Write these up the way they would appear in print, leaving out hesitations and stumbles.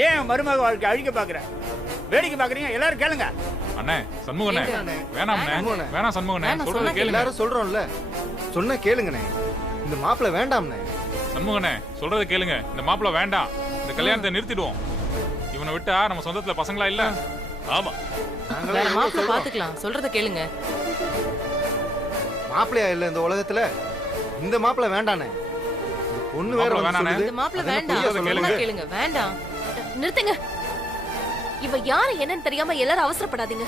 ஏன் மருமக வாழ்க்கை அழிக்க பாக்குற? வேடிக்கை பாக்குறீங்க? எல்லாரும் கேளுங்க. அண்ணே சண்முகனே வேணாம்ண்ணே, வேணாம் சண்முகனே, சொல்றது கேளுங்க. எல்லாரும் சொல்றோம்ல, சொன்னா கேளுங்கண்ணே. இந்த மாப்பிள்ள வேண்டாம்ண்ணே. சண்முகனே சொல்றது கேளுங்க, இந்த மாப்பிள்ள வேண்டாம். இந்த கல்யாணத்தை நிறுத்திடுவோம். இவனை விட்டா நம்ம சொந்தத்துல பசங்களா இல்ல. ஆமா, வேற மாப்பிள்ள பாத்துக்கலாம், சொல்றத கேளுங்க. மாப்பிள்ளையா இல்ல இந்த உலகத்துல? இந்த மாப்பிள்ள வேண்டானே. ஒண்ணு வேற வேணானே. இந்த மாப்பிள்ள வேண்டாம், கேளுங்க. வேண்டாம். நிறுத்துங்க. இவ யாரு என்னன்னு தெரியாம எல்லாரும் அவசரப்படாதீங்க.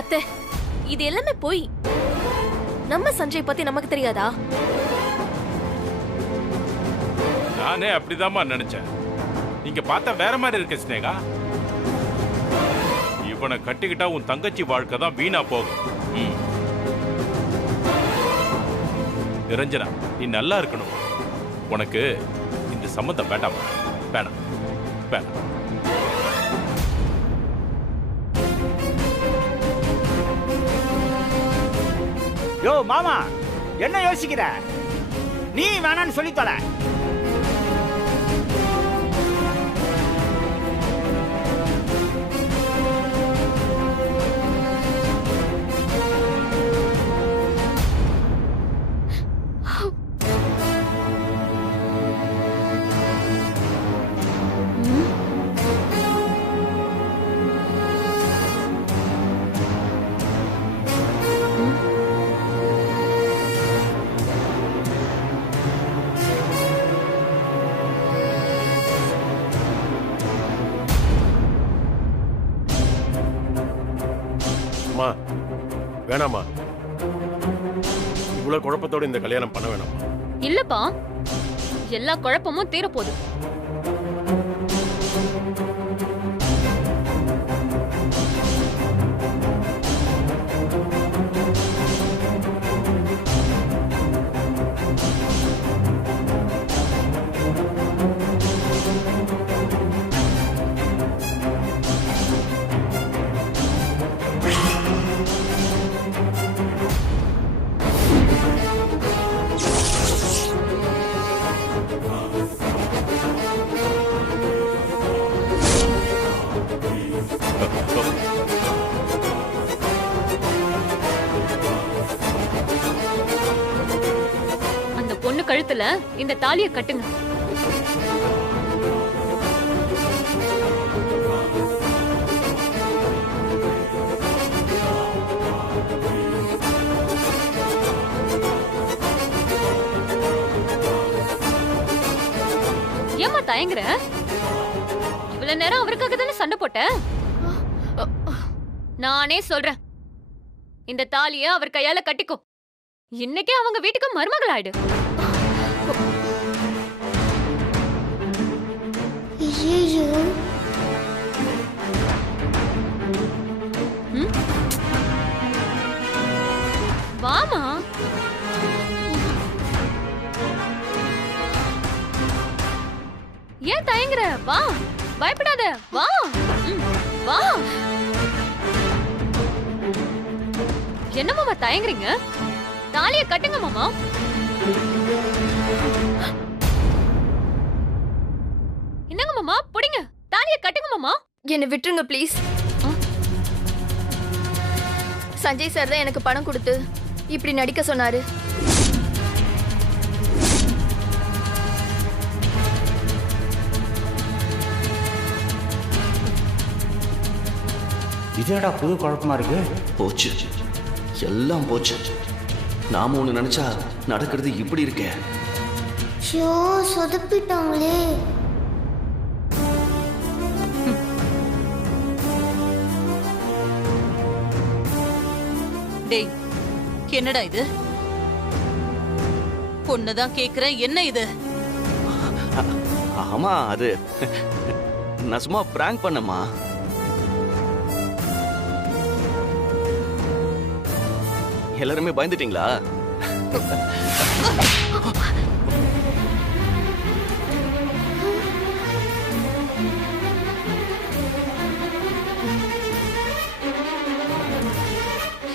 அத்தை, இது எல்லாமே போய். நம்ம சஞ்சய் பத்தி நமக்கு தெரியாதா? நானே அப்படிதாம்மா நினைச்சேன். நீங்க பார்த்தா வேற மாதிரி இருக்க ஸ்னேகா. இவனை கட்டிக்கிட்டா உன் தங்கச்சி வாழ்க்கை தான் வீணா போகும். நிரஞ்சனா, நீ நல்லா இருக்கணும். உனக்கு இந்த சம்மந்தம் வேண்டாமா? வேணாம் வேணாம். யோ மாமா, என்ன யோசிக்கிற? நீ வேணான்னு சொல்லி தொலை. வேணாமா, இவ்வளவு குழப்பத்தோட இந்த கல்யாணம் பண்ண வேணாமா? இல்லப்பா, எல்லா குழப்பமும் தீரப்போகுது. பொண்ணு கழுத்துல இந்த தாலியை கட்டுங்க. ஏமா தயங்குற? இவ்வளவு நேரம் அவருக்காக தானே சண்டை போட்ட. நானே சொல்றேன், இந்த தாலியை அவர் கையால கட்டிக்கோ. இன்னைக்கே அவங்க வீட்டுக்கு மருமகள் ஆயிடு. வாமா, ஏன் தயங்குற? வா, பயப்படாத, வா வா. என்ன மாமா தயங்குறீங்க? தாலியை கட்டுங்க மாமா. என்னங்க மாமா, புடிங்க, தாலியை கட்டுங்க மாமா. என்ன விட்டுருங்க ப்ளீஸ். சஞ்சய் சார் தான் எனக்கு பணம் கொடுத்து இப்படி நடிக்க சொன்னாரு. இதேடா புது குழப்பமா இருக்கு. போச்சு, எல்லாம் போச்சு. நாம ஒண்ணு நினைச்சா நடக்கிறது இப்படி இருக்கே. சொதப்பிட்டாங்களே. டேய், என்னடா இது? பொண்ணுதான் கேக்குறேன், என்ன இது? ஆமா, அது நான் சும்மா பிராங்க் பண்ணமா. எல்லாருமே பயந்துட்டீங்களா?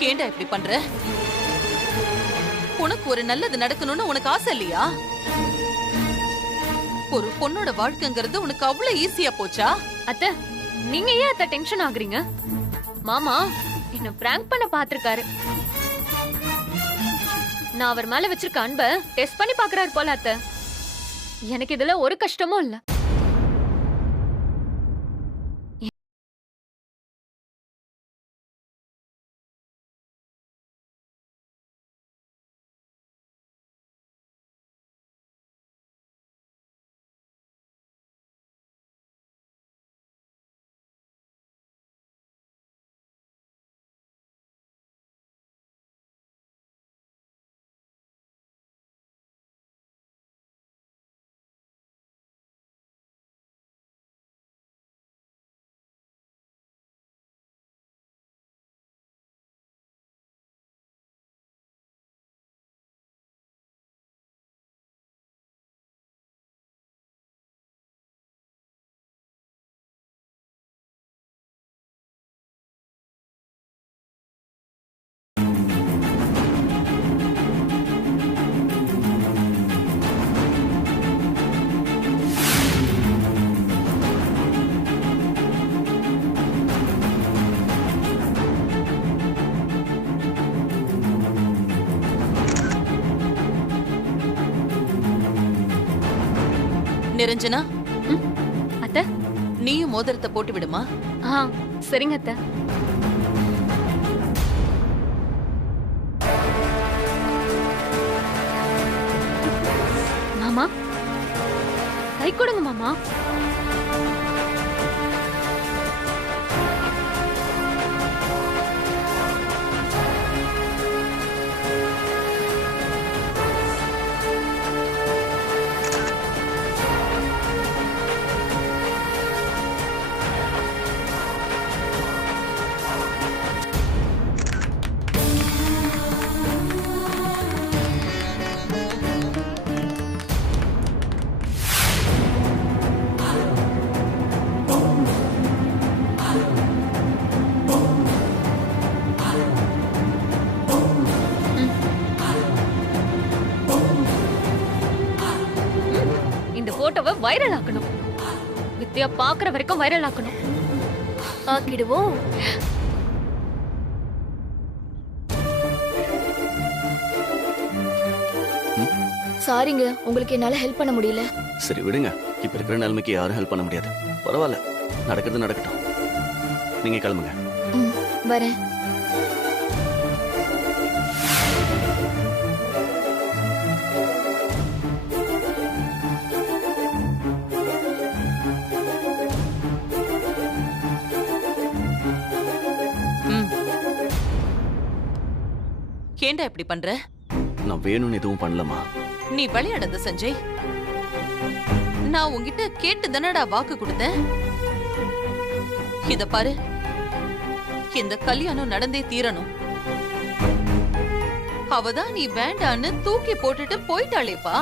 ஏண்டா இப்படி பண்ற? உனக்கு ஒரு நல்லது நடக்கணும்னு உனக்கு ஆசை இல்லையா? ஒரு பொண்ணோட வாழ்க்கைங்கிறது உனக்கு அவ்வளவு ஈஸியா போச்சா? அத்தை, நீங்க ஏன் அத்தை டென்ஷன் ஆகுறீங்க? மாமா என்ன பிராங்க் பண்ண பாத்திருக்காரு. நான் அவர் மேல வச்சிருக்க அன்பை டெஸ்ட் பண்ணி பாக்குறாரு போல அத்தை. எனக்கு இதுல ஒரு கஷ்டமும் இல்ல. நிரஞ்சனா, அத்தை, நீயும் மோதிரத்தை போட்டு விடுமா? சரிங்க அத்தை. மாமா கை கொடுங்க மாமா. போட்டோவை வைரல் ஆக்கணும். வித்யா பாக்குற வரைக்கும் வைரல் ஆக்கணும். ஆக்கிடுவோம். சாரிங்க, உங்களுக்கு என்னால ஹெல்ப் பண்ண முடியல. சரி விடுங்க, இப்ப இருக்கிற நிலைமைக்கு யாரும் ஹெல்ப் பண்ண முடியாது. பரவாயில்ல, நடக்கிறது நடக்கட்டும். நீங்க கிளம்புங்க. வரேன். ஏண்டா இப்படி பண்ற? நான் வேணும்னு எதுவும் பண்ணலமா. நீ விளையாடாத சஞ்சய். நான் உன்கிட்ட கேட்டு தானடா வாக்கு கொடுத்தேன். இத பாரு, இந்த கல்யாணம் நடந்தே தீரணும். அவதான் நீ வேண்டான்னு தூக்கி போட்டுட்டு போயிட்டாளேப்பா.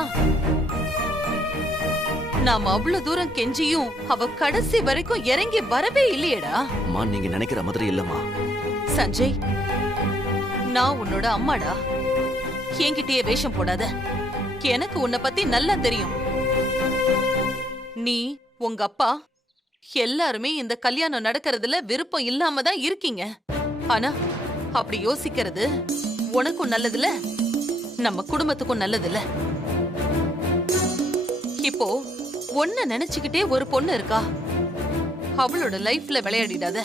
நாம அவ்வளவு தூரம் கெஞ்சியும் அவ கடைசி வரைக்கும் இறங்கி வரவே இல்லையேடா. அம்மா, நீங்க நினைக்கிற மாதிரி இல்லம்மா. சஞ்சய், நான் உன்னோட அம்மாடா. என்கிட்டயே வேஷம் போடாத. எனக்கு உன்னை பத்தி நல்லா தெரியும். நீ, உங்க அப்பா எல்லாருமே இந்த கல்யாணம் நடக்கிறதுல விருப்பம் இல்லாம தான் இருக்கீங்க. ஆனா அப்படி யோசிக்கிறது உனக்கும் நல்லதில்ல, நம்ம குடும்பத்துக்கும் நல்லதில்ல. இப்போ ஒன்ன நினைச்சுக்கிட்டே ஒரு பொண்ணு இருக்கா. அவளோட லைஃப்ல விளையாடிடாத.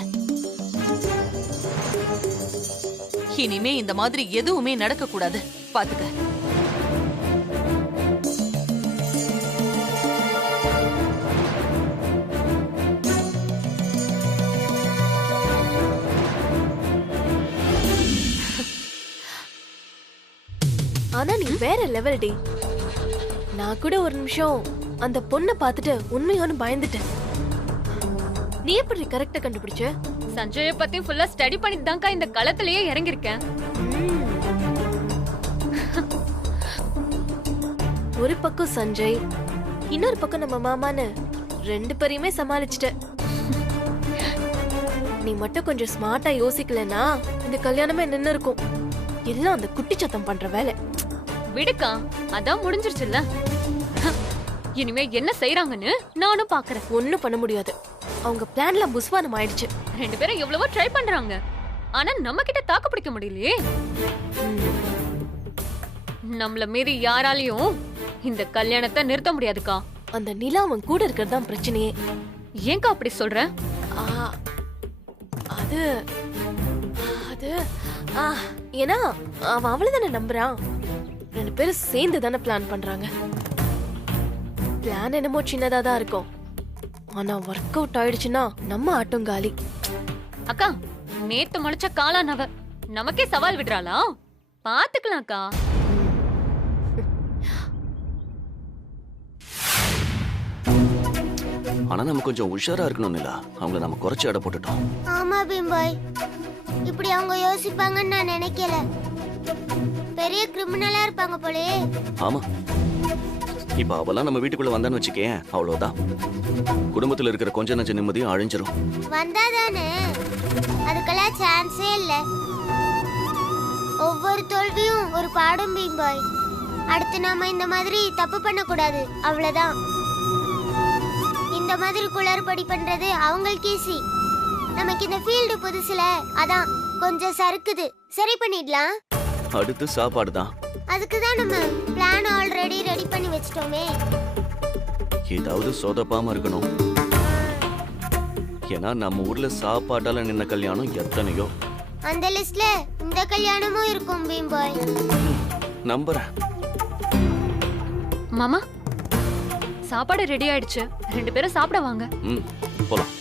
இனிமே இந்த மாதிரி எதுவுமே நடக்க கூடாது. பாத்துக்க. ஆனா நீ வேற லெவல் டி. நான் கூட ஒரு நிமிஷம் அந்த பொண்ணை பார்த்துட்டு உண்மையோன்னு பயந்துட்டேன். நீ எப்படி கரெக்டா கண்டுபிடிச்ச? சஞ்சய பத்தி ஃபுல்லா ஸ்டடி பண்ணிட்டு தான்க்கா இந்த களத்திலேயே இறங்கிருக்கேன். ஒரு பக்கம் சஞ்சய், இன்னொரு பக்கம் நம்ம மாமான்னு ரெண்டு பேரையுமே சமாளிச்சிட்ட. நீ மட்டும் கொஞ்சம் ஸ்மார்ட்டா யோசிக்கலனா இந்த கல்யாணமே நின்னு இருக்கும். எல்லாம் அந்த குட்டி சத்தம் பண்ற வேலை. விடுக்கா, அதான் முடிஞ்சிருச்சுல்ல. இனிமே என்ன செய்யறாங்கன்னு நானும் பாக்குறேன். ஒண்ணும் பண்ண முடியாது. அவங்க பிளான்ல புஸ்வானம் ஆயிடுச்சு. 2 பேரும் எவ்வளவோ ட்ரை பண்றாங்க. ஆனா நம்ம கிட்ட தாக்கு பிடிக்க முடியலையே. நம்மள மீறி யாராலையும் இந்த கல்யாணத்தை நிறுத்த முடியாதுக்கா. அந்த நிலா அவன் கூட இருக்கிறது தான் பிரச்சனையே. ஏங்கா அப்படி சொல்ற? ஆ, அது அது ஆ, ஏன்னா அவன் அவளதானே நம்புறான். 2 பேரும் சேர்ந்து தானே பிளான் பண்றாங்க. பிளான் என்னமோ சின்னதா தான் இருக்கும். ஆனா ஒர்க் அவுட் ஆயிடுச்சுன்னா நம்ம ஆட்டம் காலி. அக்கா, நேத்து முளைச்ச காளானவ நமக்கே சவால் விடுறாளா? பாத்துக்கலாம்க்கா. ஆனா நம்ம கொஞ்சம் உஷாரா இருக்கணும் நிலா. அவங்கள நம்ம குறைச்சு எடை போட்டுட்டோம். ஆமா பீம்பாய், இப்படி அவங்க யோசிப்பாங்கன்னு நான் நினைக்கல. பெரிய கிரிமினலா இருப்பாங்க போலே. ஆமா, இப்ப அவெல்லாம் நம்ம வீட்டுக்குள்ள வந்தான்னு வச்சுக்கேன், அவ்வளவுதான். குடும்பத்துல இருக்கிற கொஞ்ச நஞ்ச நிம்மதியும் அழிஞ்சிரும். வந்தாதானே, அதுக்கெல்லாம் சான்ஸே இல்ல. ஒவ்வொரு தோல்வியும் ஒரு பாடம் பீம்பாய். அடுத்து நாம இந்த மாதிரி தப்பு பண்ணக்கூடாது, அவ்வளவுதான். இந்த மாதிரி குளறுபடி பண்றது அவங்களுக்கு ஈஸி. நமக்கு இந்த ஃபீல்டு புதுசுல, அதான் கொஞ்சம் சறுக்குது. சரி பண்ணிடலாம். அடுத்து சாப்பாடு தான். அதுக்கு தான் நம்ம பிளான் ஆல்ரெடி ரெடி பண்ணி வச்சிட்டோமே. ஏதாவது சொதப்பாம இருக்கணும். ஏன்னா நம்ம ஊர்ல சாப்பாட்டால நின்ன கல்யாணம் எத்தனையோ. அந்த லிஸ்ட்ல இந்த கல்யாணமும் இருக்கும் பீம்பாய். நம்புறேன். மாமா, சாப்பாடு ரெடி ஆயிடுச்சு. 2 பேரும் சாப்பிட வாங்க. போலாம்.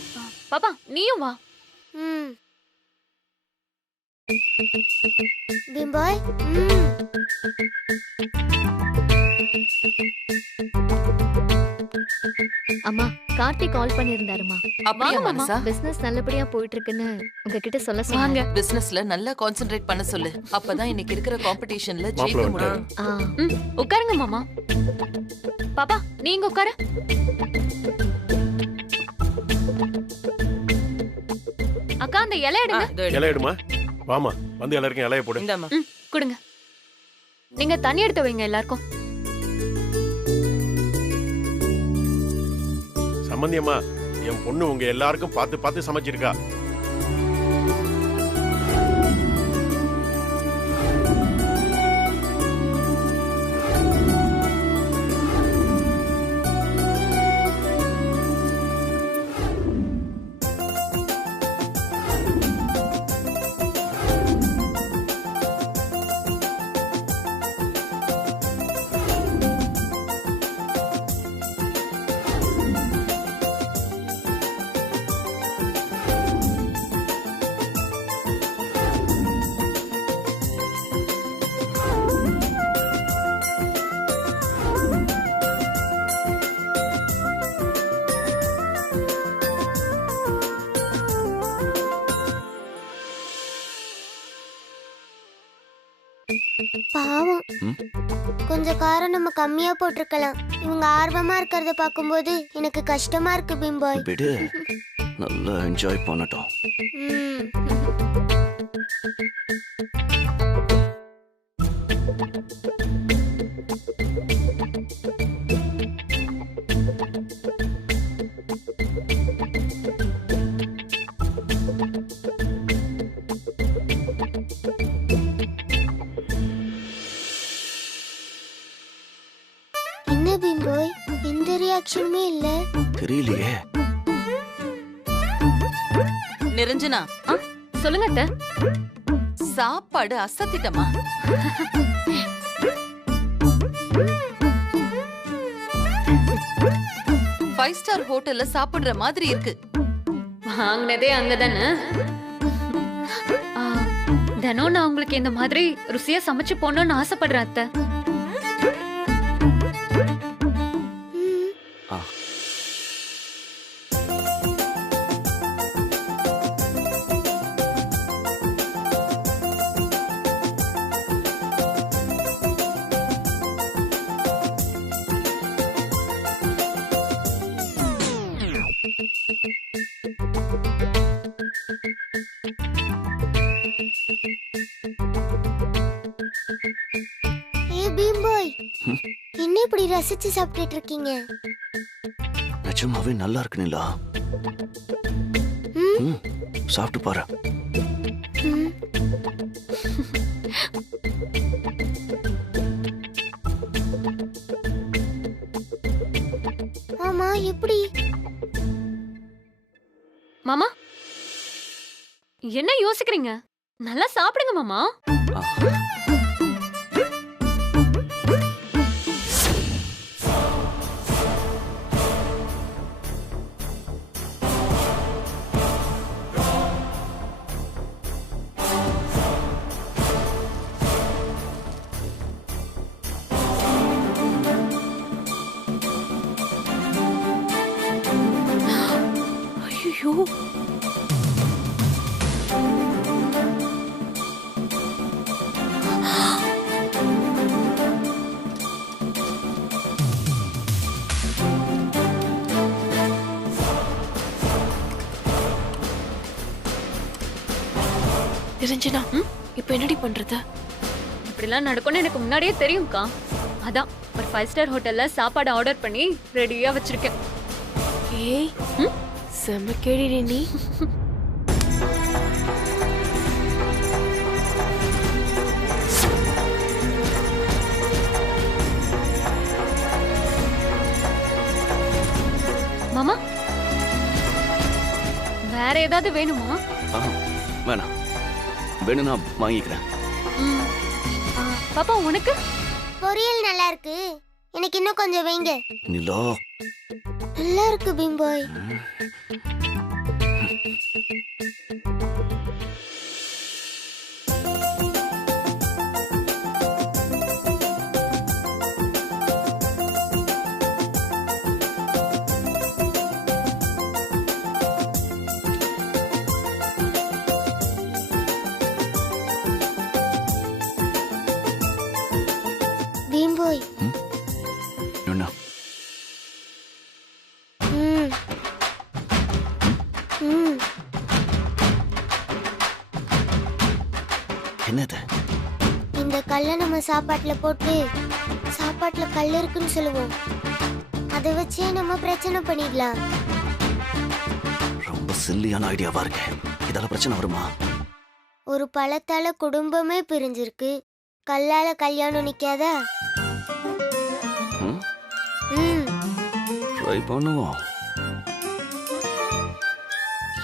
பாப்பா, நீயும் வா. பீம்பாய், அம்மா, கார்த்திக் கால் பண்ணியிருந்தாருமா. அப்படியே மனசா? பிசினஸ் நல்லபடியா போயிட்டு இருக்குன்னு உங்ககிட்ட சொல்ல வாங்க. சொன்னாங்க. பிசினஸ்ல நல்லா கான்சென்ட்ரேட் பண்ண சொல்லு. அப்பதான் இன்னைக்கு இருக்கிற காம்படிஷன்ல ஜெயிக்க முடியும். உட்காருங்க மாமா. பாப்பா, நீங்க உட்காரு. அக்கா, அந்த இலை எடுங்க. இலை எடுமா. வாமா, வந்து எல்லாருக்கும் இலைய போடு. கொடுங்க. நீங்க தண்ணி எடுத்து வைங்க எல்லாருக்கும். சம்பந்தியம்மா, என் பொண்ணு உங்க எல்லாருக்கும் பார்த்து பார்த்து சமைச்சிருக்கா. பாவம், கொஞ்சம் காரம் நம்ம கம்மியா போட்டிருக்கலாம். இவங்க ஆர்வமா இருக்கிறத பார்க்கும்போது எனக்கு கஷ்டமா இருக்கு பீம்பாய். விடு, நல்லா என்ஜாய் பண்ணட்டும். என்ன பீம்பாய், எந்த ரியாக்ஷனுமே இல்ல? தெரியலையே. நிரஞ்சனா, சொல்லுங்க அத்தை. சாப்பாடு அசத்திட்டமா? ஃபைவ் ஸ்டார் ஹோட்டல்ல சாப்பிடுற மாதிரி இருக்கு. வாங்கினதே அங்கதானே. தினம் நான் உங்களுக்கு இந்த மாதிரி ருசியா சமைச்சு போடணும்னு ஆசைப்படுறேன் அத்தை. ரசிச்சு சாப்பிட்டுட்டு இருக்கீங்க? நிஜமாவே நல்லா இருக்கு நிலா. ம், சாப்பிட்டு பாரு. ம். ஆமா, எப்படி? மாமா என்ன யோசிக்கிறீங்க? நல்லா சாப்பிடுங்க மாமா. ஐயோ, நிரஞ்சனா, இப்ப என்னடி பண்றது? இப்படிலாம் நடக்கும்னு எனக்கு முன்னாடியே தெரியும்க்கா. அதான் ஒரு 5 ஸ்டார் ஹோட்டல்ல சாப்பாடு ஆர்டர் பண்ணி ரெடியா வச்சிருக்கேன். ஏய், செம்ம கேடி நீ. மாமா வேற ஏதாவது வேணுமா? வேணாம், வேணும் நான் வாங்கிக்கிறேன். ம். பாப்பா உனக்கு? பொரியல் நல்லா இருக்கு, எனக்கு இன்னும் கொஞ்சம் வைங்க. நிலா, நல்லா இருக்கு பீம்பாய். பீம்பாய். என்ன? ம். ம். என்னது? இந்த கல்லை நம்ம சாப்பாட்டுல போட்டு சாப்பாட்டுல கல் இருக்குன்னு சொல்லுவோம். அதை வச்சே நம்ம பிரச்சனை பண்ணிடலாம். ரொம்ப சில்லியான ஐடியாவா இருக்கு. இதால பிரச்சனை வருமா? ஒரு பழத்தால குடும்பமே பிரிஞ்சிருக்கு, கல்லால கல்யாணம் நிக்காதா? ம், ம். ட்ரை பண்ணுவோம்.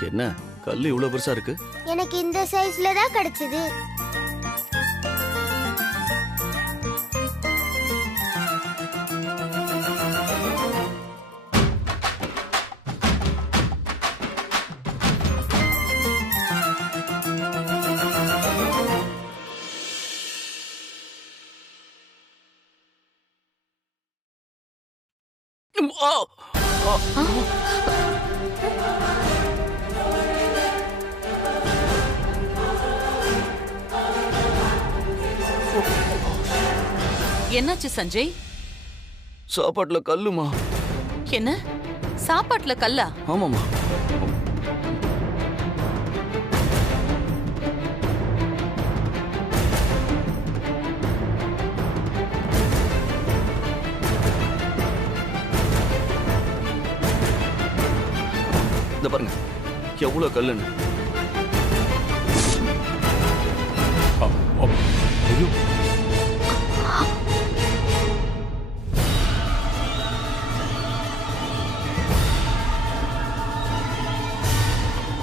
என்ன கல் இவ்வளவு பெருசா இருக்கு? எனக்கு இந்த சைஸ்ல தான் கிடைச்சது. என்னாச்சு சஞ்சய்? சாப்பாட்டுல கல்லுமா? என்ன சாப்பாட்டுல கல்லா? ஆமாமா. இந்த பாருங்க எவ்வளவு கல்லுன்னு.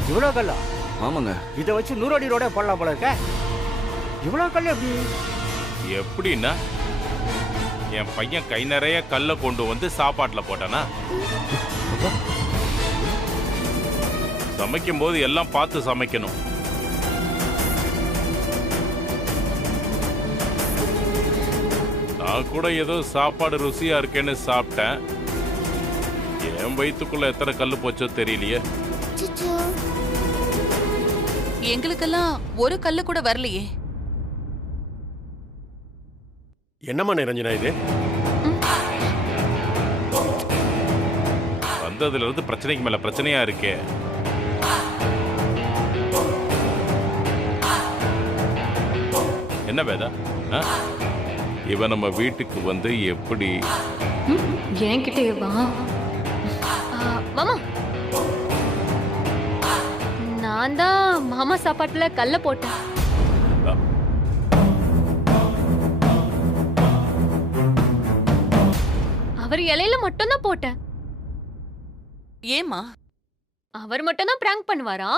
இவ்வளோ கல்லா? ஆமாங்க. இதை வச்சு 100 அடி ரோடே போடலாம் போல இருக்க. இவ்வளோ கல் எப்படி? எப்படின்னா என் பையன் கை நிறைய கல்லை கொண்டு வந்து சாப்பாட்டுல போட்டானா? சமைக்கும் போது எல்லாம் பார்த்து சமைக்கணும். நான் கூட ஏதோ சாப்பாடு ருசியா இருக்கேன்னு சாப்பிட்டேன். என் வயிற்றுக்குள்ள எத்தனை கல்லு போச்சோ தெரியலையே. அச்சச்சோ. எங்களுக்கெல்லாம் ஒரு கல்லு கூட வரலையே. என்னம்மா நிரஞ்சனா இது? வந்ததுல இருந்து பிரச்சனைக்கு மேல பிரச்சனையா இருக்கே. என்ன வேதா? இவன் நம்ம வீட்டுக்கு வந்து எப்படி என்கிட்டயே வா. மாமா, நான் தான் மாமா சாப்பாட்டுல கல்ல போட்டேன். அவர் இலையில மட்டும் தான் போட்டேன். ஏமா? அவர் மட்டும் தான் பிராங்க் பண்ணுவாரா?